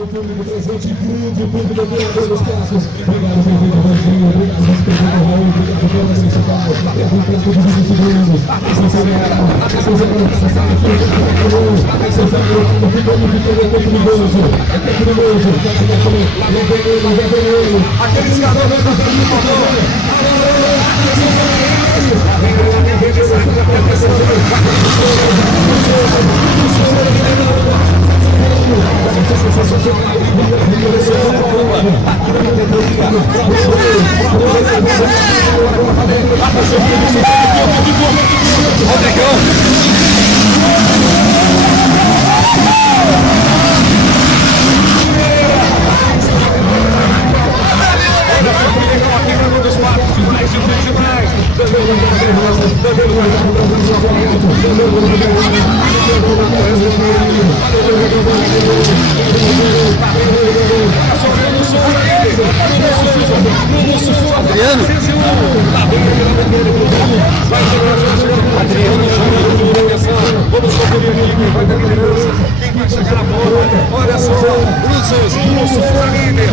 Obrigado, público presente, grande público dos passos. Obrigado, Felipe Rodinho. Obrigado, vice-presidente Raul. Obrigado pela sensibilidade. Tempo em tempo de 20 segundos. Atenção, galera. Atenção, galera. Atenção, galera. Ficou perigoso. É perigoso. Não vem ele, não vem ele. Aqueles garotos da frente, por favor. Vamos conferir quem vai ter liderança, quem vai chegar na bola. Olha só, Bruno Souza líder.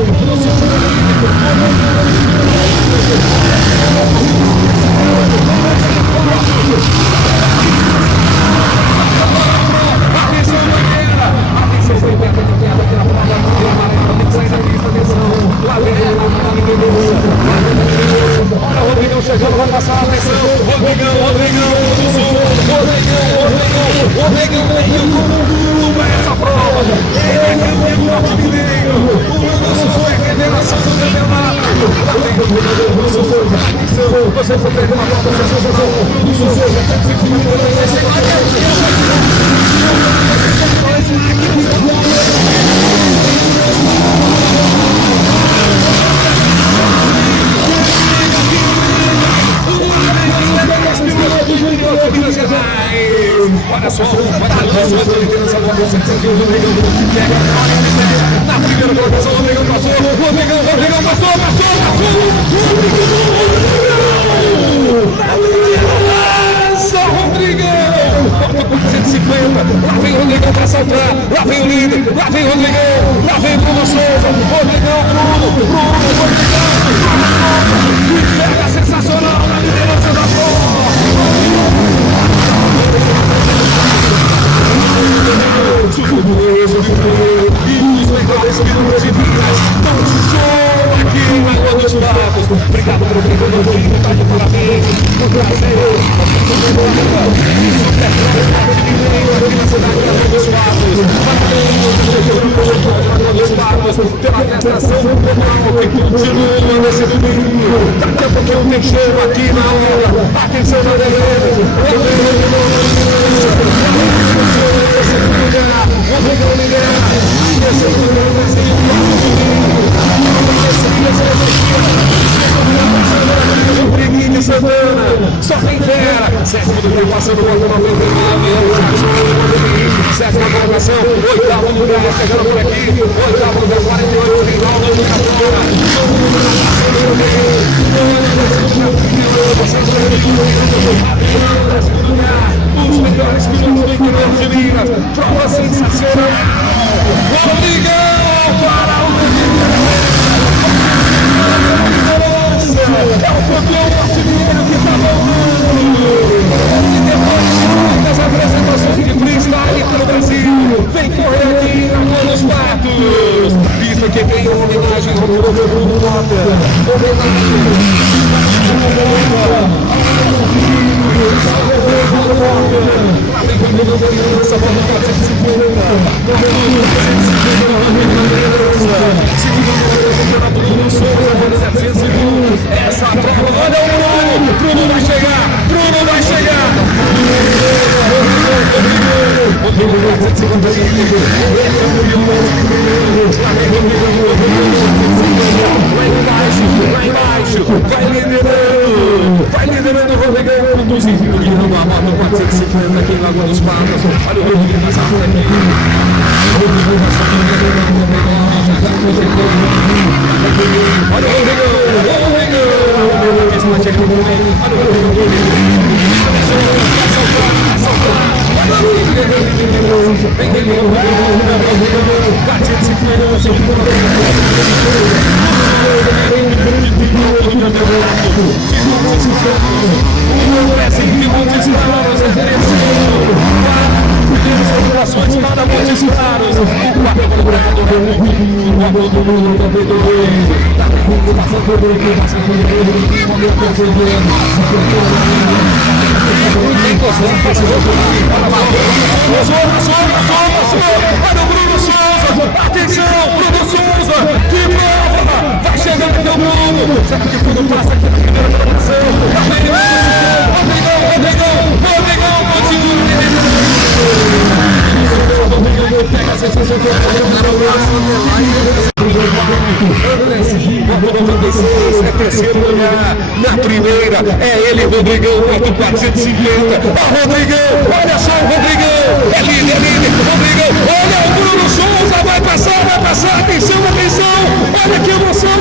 Atenção, bandeira! Atenção, foi perto daquela bola, tem que sair da pista, atenção. Ladeira, olha o Rodrigão chegando, vai passar, atenção. Rodrigão, veio essa prova. Ele é campeão brasileiro. O Bruno foi a revelação do campeonato. Você foi perder uma prova sensacional. Bruno Souza, olha só, balança a liderança do Alonso, que o Rodrigão pega na primeira colocação. O Rodrigão passou, Rodrigão passou. Rodrigão! Volta com 150, lá vem o Rodrigão para saltar, lá vem o líder, lá vem o Rodrigão, lá vem o Bruno Souza, Rodrigão, Bruno, pega sensacional na liderança da bola. Obrigado pelo brinco, tá de parabéns, um prazer. Pela atração que continua nesse domingo. Daqui a pouquinho tem show aqui na hora. Atenção, galera. Briguinho Santana, só tem fera. Sétimo do tempo passando o outro 99. Sétima colocação, oitavo lugar, chegando por aqui. Oitavo lugar, 48, final do campeonato. Os melhores pilotos do interior de Minas. Prova sensacional. Rodrigão para o é o campeão brasileiro que está voltando. E depois das apresentações de freestyle pelo Brasil, vem correr aqui na Mão dos Patos. Pista que tem homenagem ao Bruno Mota. Lá vem comigo a liderança, bola 450. Segundo lugar, o campeonato do Bruno Souza, 700 segundos. Essa prova, olha o Bruno vai chegar. Rodrigo, 450 segundos. Vai embaixo, vai liderando o Rodrigão, conduzindo, guiando a moto 450 aqui em Lagoa dos Patos. Olha o Rodrigo passando aqui. Olha o Rodrigão, fez uma check no meio. Olha o Rodrigão, vem Para Montes Claros, o quarto colocado do mundo, olha o Bruno Souza, atenção, Bruno Souza, que prova, vai chegando aqui o Bruno, será que tudo passa aqui na primeira colocação? Rodrigão, pega a sensação que é terceiro lugar na primeira, é ele, Rodrigão, 450. Rodrigão, olha só o Rodrigão, é líder, Rodrigão, olha o Bruno Souza, vai passar, atenção, olha que emoção,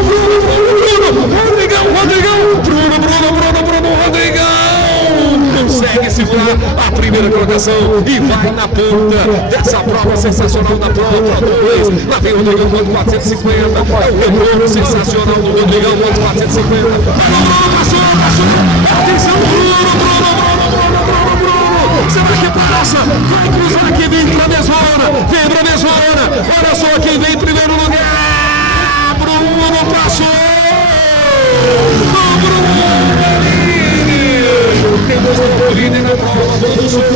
Rodrigão, consegue segurar a primeira colocação e vai na ponta dessa prova sensacional da prova 2. Lá vem o Rodrigão quanto 450. É o retorno sensacional do Rodrigão quanto 450. Passou. Atenção, Bruno. Será que passa? Vai cruzar aqui, vem pra mesona. Olha só quem vem em primeiro lugar. Bruno passou. Temos o líder na prova, Bruno Souza.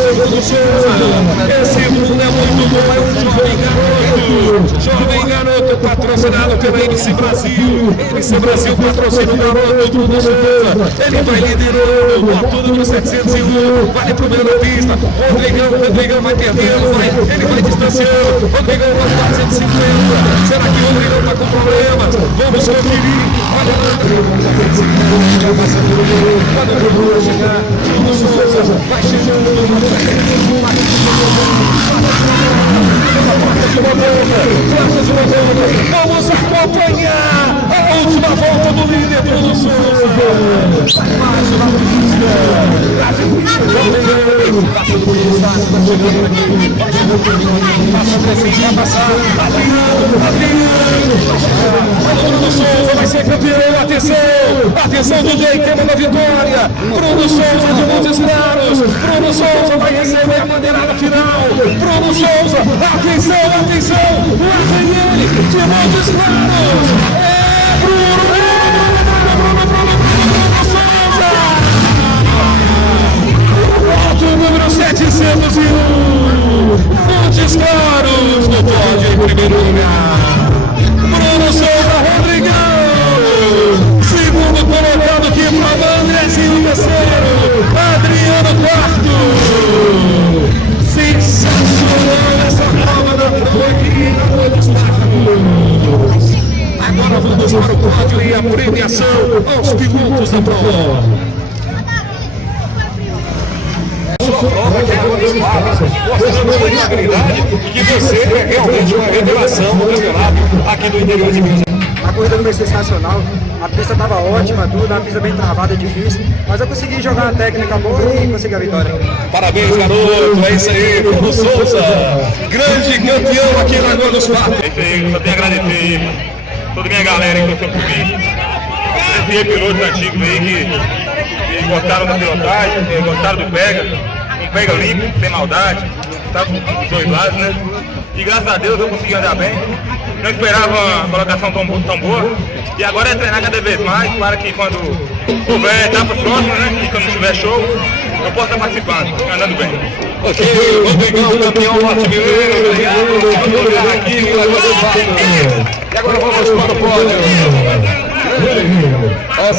Esse Bruno é muito bom, é um jovem garoto, patrocinado pela MC Brasil. MC Brasil patrocina o garoto Bruno Souza. Ele vai liderando a tudo no 701, vai pro meio da pista. Rodrigão vai perdendo, ele vai distanciando. Rodrigão vai 450. Será que o Rodrigão está com problemas? Vamos conferir. Quando o Bruno chegar, Bruno Souza vai chegando. Vamos acompanhar a última volta do líder Bruno Souza. Mais uma pista. Vai passar. Bruno Souza vai ser campeão. Atenção do Jay, tema da vitória. Bruno Souza de Montes Claros. Bruno Souza vai receber a bandeirada final. Bruno Souza, atenção. Lá vem ele de Montes Claros. É Bruno Souza. Voto número 701. Montes Claros no pódio em primeiro lugar. Bruno Souza, Rodrigão. Segundo colocado aqui para Andrezinho, terceiro. Adriano, quarto. Sensacional essa prova da aqui na Montes Claros. Agora vamos para o pódio e a premiação aos pilotos da prova. Prova que é mostrando sua integridade e que você é realmente uma revelação do campeonato aqui do interior de Minas. A corrida foi sensacional, a pista estava ótima, tudo, a pista bem travada, difícil, mas eu consegui jogar uma técnica boa e consegui a vitória. Parabéns, garoto, é isso aí, Bruno Souza, grande campeão aqui na Lagoa dos Patos. É isso aí, só tenho a agradecer toda a minha galera que torceu por mim, esses pilotos antigos aí que gostaram da pilotagem, gostaram do pega, um pega limpo, sem maldade, tá dos dois lados, né? E graças a Deus eu consegui andar bem. Não esperava uma colocação tão boa. E agora é treinar cada vez mais para que quando houver etapas próximas, né? E quando tiver show, eu possa estar participando, andando bem. Ok, Rodrigão, campeão artilheiro, obrigado. Vamos olhar aqui no Lagoa dos Patos. E agora vamos para o pódio.